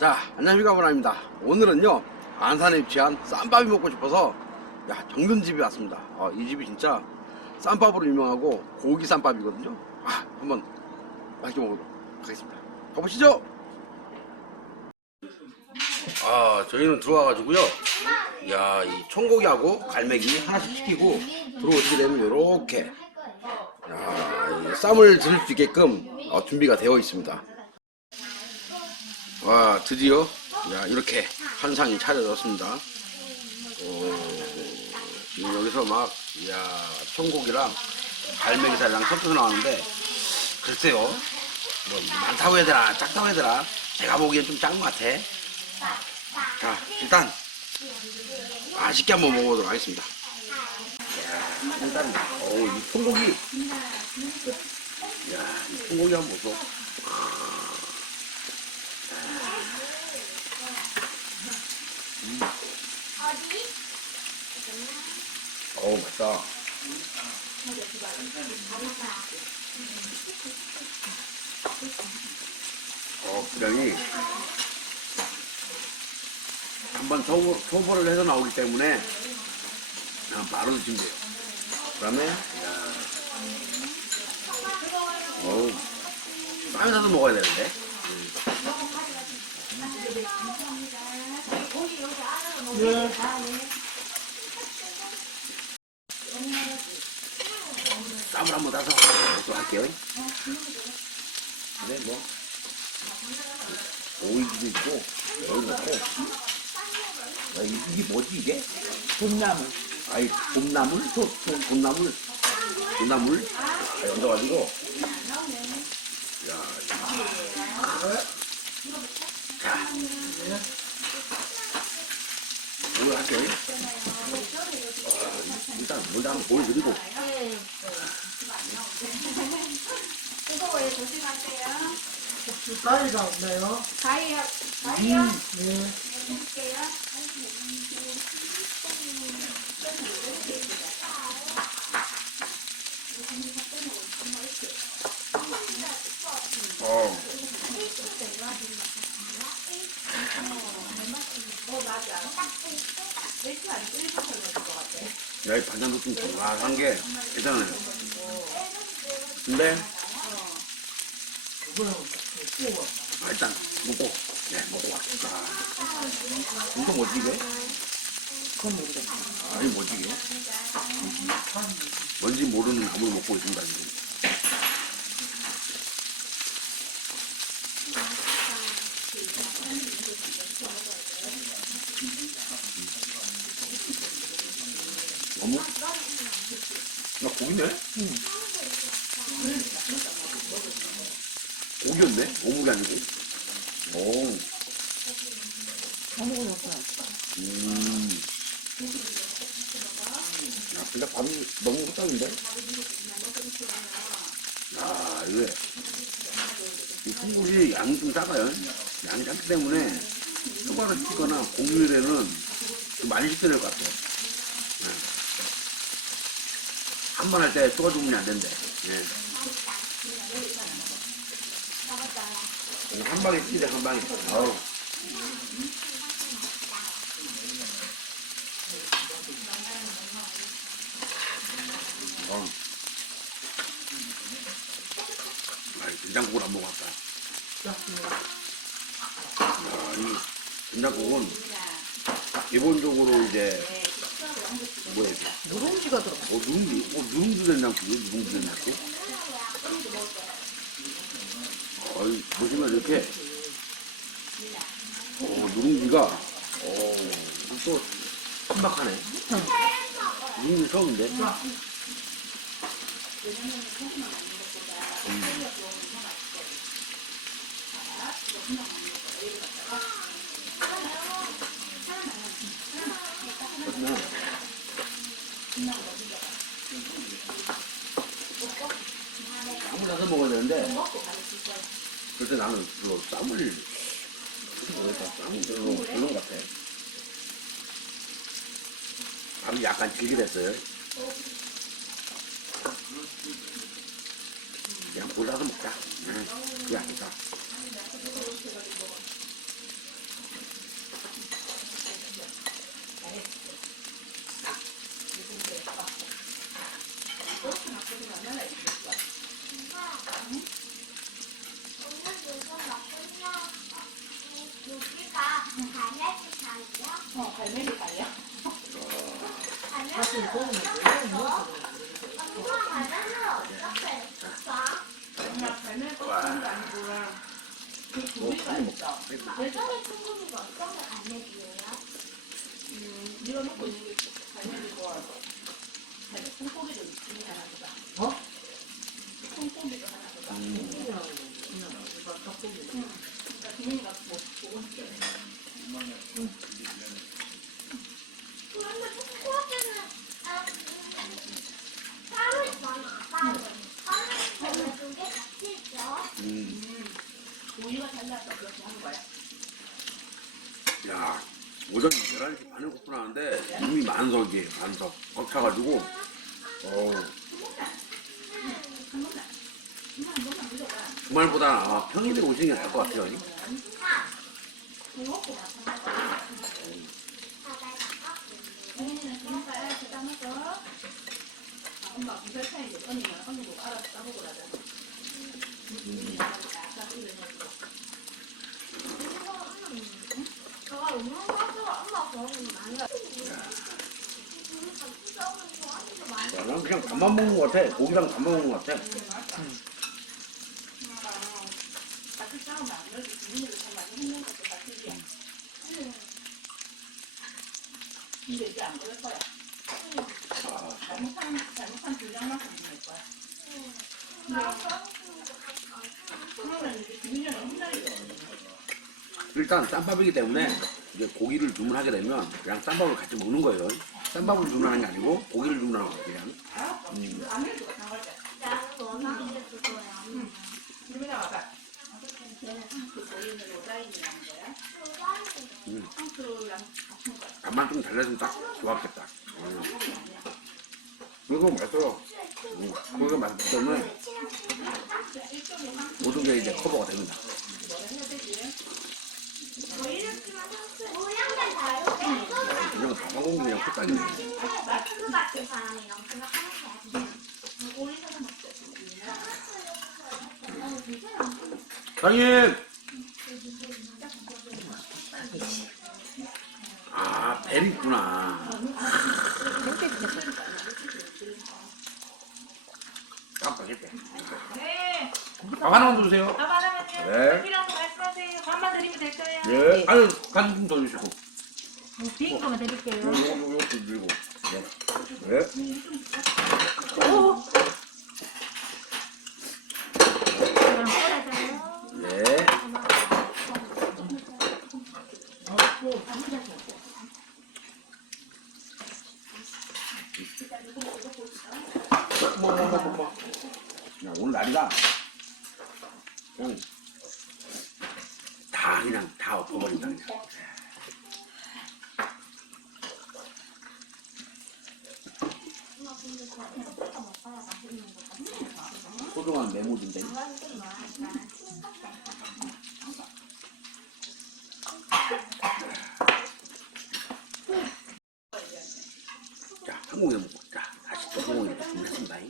자, 안녕하십니까, 보나입니다. 오늘은요, 안산에 위치한 쌈밥이 먹고 싶어서 정든집에 왔습니다. 이 집이 진짜 쌈밥으로 유명하고 고기 쌈밥이거든요. 한번 맛있게 먹어보도록 하겠습니다. 가보시죠. 저희는 들어와가지고요, 이 총고기하고 갈매기 하나씩 시키고 들어오시게 되면 이렇게 이 쌈을 드실 수 있게끔 준비가 되어 있습니다. 드디어 이렇게 한상이 차려졌습니다. 지금 여기서 막 총고기랑 갈매기살이랑 섞여서 나왔는데, 글쎄요, 뭐 많다고 해야 되나 작다고 해야 되나, 제가 보기엔 좀 작은 것 같아. 자, 일단 맛있게 한번 먹어보도록 하겠습니다. 일단 이 총고기, 이 총고기 한번 보소. 맛있다. 분량이 한번 초벌을 해서 나오기 때문에 그냥 바로 드시면 돼요. 그 다음에 쌈에 싸서 먹어야 되는데. 쌈을 한번 따서 또 할게요. 근데 뭐 오이도 있고 여기 넣고, 이게 뭐지 이게? 봄나물. 봄나물? 봄나물 얹어가지고. 자, 이걸 할게요. 일단 먼저 한번 보여드리고. 뜨거워요. 조심하세요. 가위가 없나요? 가위요. 네. 해줄게요. 이 반찬도 좀 정갈한 게 괜찮아요. 근데 일단 먹고 먹고 와. 이거 뭐지 이게? 그건 모르겠어. 아니 뭐지 이게? 뭔지 모르는 나물 먹고 있습니다 지금. 어묵? 고기네? 고기였네? 어묵이 아니고? 어묵은 없어요. 근데 밥이 너무 흡사한데? 이게 이 국물이 양이 좀 작아요. 양이 작기 때문에 초과를 시키거나 공유일에는 좀 많이 시켜야 될 것 같아요. 한 번 할 때 초과 주문이 안 된대. 한 방에 시키대, 한 방에. 된장국을 안 먹어봤다. 이 된장국은 기본적으로 이제 뭐야 이게? 누룽지가 들어. 누룽지 된장국이요? 누룽지 된장국? 보시면 이렇게 누룽지가 또 신박하네. 누룽지 처음인데. 쌈을 싸서 먹어야 되는데, 그때 나는 쌈을 모르겠다. 쌈이 별로 같아. 밥이 약간 질게 됐어요. 그냥 골라서 먹자. 그게 아니다. 갈매기 달려. 사실 고기는 정말 갈매기 껍질도 아니고 그 조리가 있어. 예전에 친구가 어떤 게 갈매기예요? 네가 먹고 있는 게 갈매기 좋아하고. 갈매기 콩고기도 있긴 하나 보다. 어? 콩고기도 하나 보다. 고기랑 그냥 일반 닭고기. 그러니까 김민이가 뭐 보고 싶게. 그런데 코코아는 따로 있잖아. 따로 두개 같이 있죠. 우유가 달라서 그렇게 하는 거야. 야, 오전 11시 반에 오픈하는데 이미 만석이에요. 만석. 꽉 차가지고. 어우. 주말보다 평일에 오시는 게 나을 것 같아요. 김민이는 김가야 대단해서 엄마 무슨 차이지? 언니 보고 알아서 따보고 라잖아. 저가 엄마가 엄마 그러는 거 아니야? 우리 같이 싸우는 거 아니죠? 많이 야, 난 그냥 밥만 먹는 것 같아. 고기랑 밥 먹는 것 같아. 같이 싸우면 안 그래도 김민이를 참 많이 힘든 것도 사실이야. 근데 이제 안 그럴 거야. 잘못한 주장만큼 될 거야. 그러면 이제 김민이는 혼나리죠. 일단 쌈밥이기 때문에 이제 고기를 주문하게 되면 그냥 쌈밥을 같이 먹는 거예요. 쌈밥을 주문하는 게 아니고 고기를 주문하는 거예요. 그냥. 안 해주고 상할 때. 나는 원하는 게 그거야. 김민아 와봐. 그 고기는 로다인이라는 거야. 상추랑 같은 거야. 밥만 좀 달래주면 딱 좋았겠다. 이거 맛있어. 고기가 맛있기 때문에 모든 게 이제 커버가 됩니다. 모양만 다르고 그냥 밥 먹으면 그냥 후딱이네. 친구 같은 사람이랑 생각하는 거야. 사장님! 아, 벨 있구나. 깜빡했대. 네. 밥 하나만 더 주세요. 밥 하나만요. 네. 필요한 거 말씀하세요. 밥만 드리면 될 거예요. 예. 아유, 간좀 더 주시고. 비빔 거만 드릴게요. 요거 드리고. 네. 네. 네. 야, 오늘 날이다. 그냥 다 엎어버린다 그냥. 소중한 메모지인데. 자, 한국에 먹고. 자, 다시 또 한국에 준비했습니다.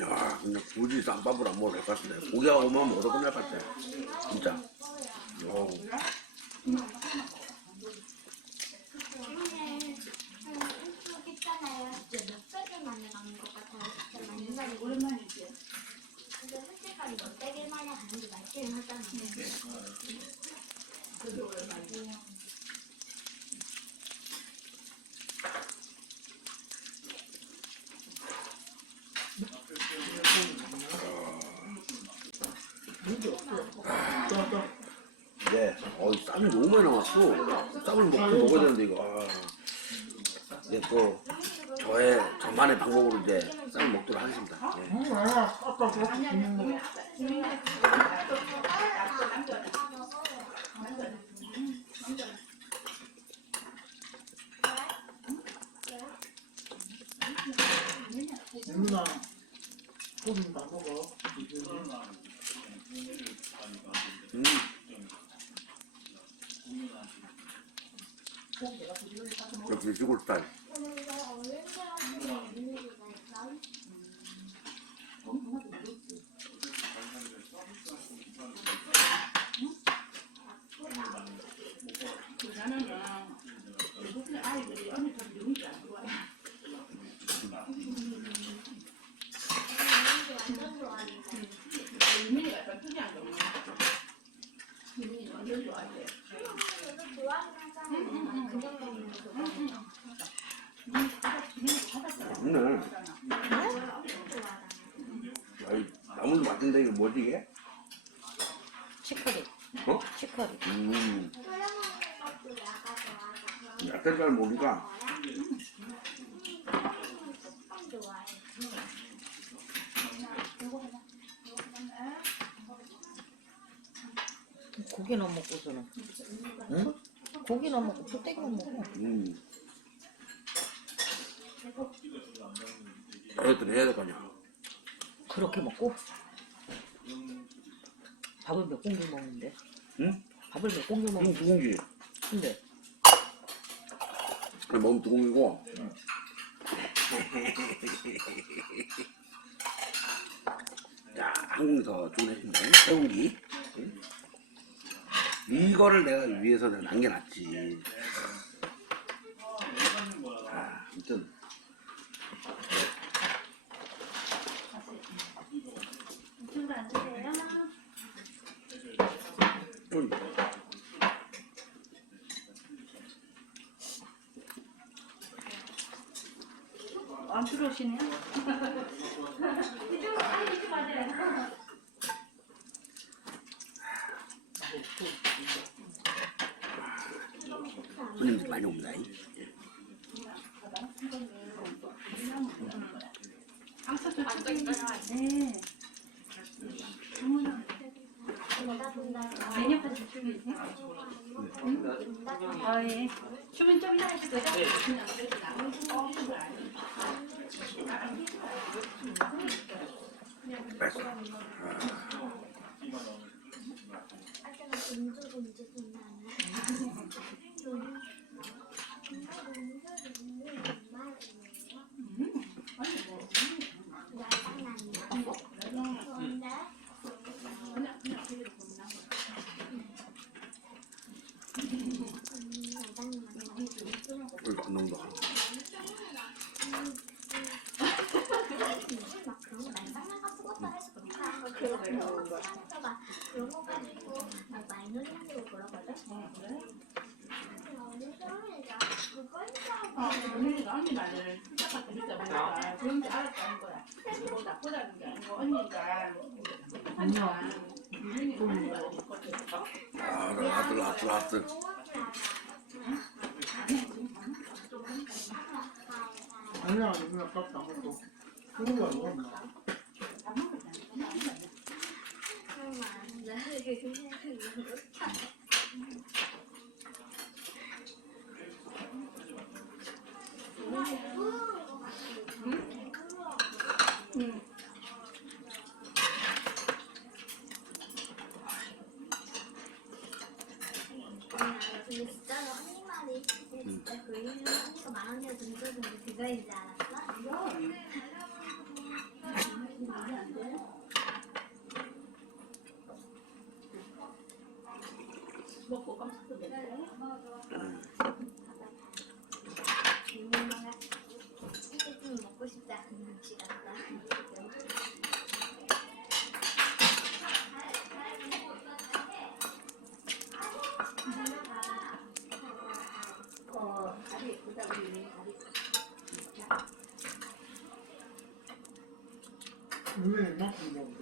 야, 근데 굳이 쌈밥을 안 먹어도 될 것 같은데. 고기하고만 먹어도 끝날 것 같아. 진짜. 어우. 오랜만이지. 근데 솔직하게 너 떼길 마냥 하는 게 맞기는 하잖아. 그게 오랜만이지. 먹었는데 쌈이 너무 많이 남았어. 쌈을 먹어야 되는데 이거. 이제 또 저만의 방법으로 이제 쌈을 먹도록 하겠습니다. 예. 아까 그렇게 주는 거. 누나 소금 다 먹어. 음. 역시 시골 스타일. 나는 무슨 아이들이 어느 정도 용기 안 좋아해. 유민이가 좀 특이한 게 없네. 유민이 완전 좋아해. 네. 아이, 나무도 맛있는데 이게 뭐지 이게? 치커리. 어? 치커리. 약간 잘 모르니까 고기는 먹고서는. 응? 고기는 먹고 풀떼기만 먹어. 다이어트는 해야 될 거 아니야. 그렇게 먹고? 밥을 몇 공기 먹는데? 응? 밥을 몇 공기 지금 먹는데? 두 공기. 근데 그냥 먹으면 두 공기고. 자, 한 공기 더 주문했습니다. 세 공기. 응? 이거를 내가 위해서 내가 남겨놨지. 아무튼 친구 안 드세요? 안 들어오시네요? 손님들 많이 옵니다. 항상 좀 네. 메뉴까지 주문이세요? 아, 예. 주문 좀 이따 하실 거죠? 이거 안 나온다. 언니가 언니 말을 진짜 진짜 몰라. 그런지 알았다는 거야. 뭐 나쁘다는 게 아니고 언니가 하니까 유민이가 언니가 있거든. 라스. 아니야, 누나 밥다 먹고. 그런 거 아니야. 근데 진짜로 언니 말이 진짜 그 이유는 언니가 만 원이라 던져준 게 그거인 줄 알았어? 먹고 깜짝 놀랐어. 유명한 이게 먹고 싶지 않은 음식 같다. 다리 예쁘다 우리 유민이 다리. 왜 이만큼 먹어?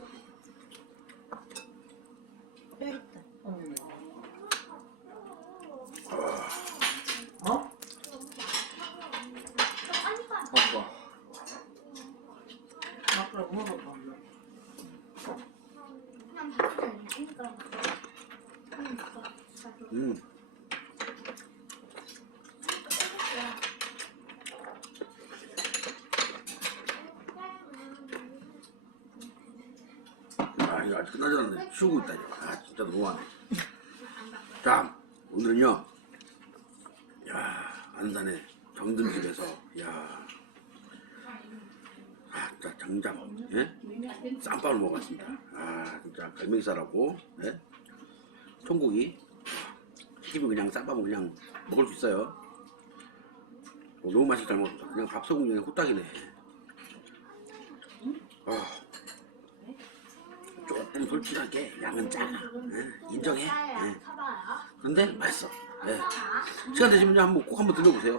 뼈 있다. 응. 아, 이거 아직 끝나지 않았네. 쉬고 있다, 이거. 아, 진짜 너무하네. 자, 오늘은요, 야, 안산의 정든집에서, 야, 아, 진짜 정장, 예? 쌈밥을 먹었습니다. 아, 진짜 갈매기살하고, 예? 청고기. 시키면 그냥 쌈밥은 그냥 먹을 수 있어요. 너무 맛있게 잘 먹었다. 그냥 밥소금 그냥 후딱이네. 아, 조금 솔직하게 양은 작아. 예? 인정해. 예? 근데 맛있어. 예. 시간 되시면 꼭 한번 드셔보세요.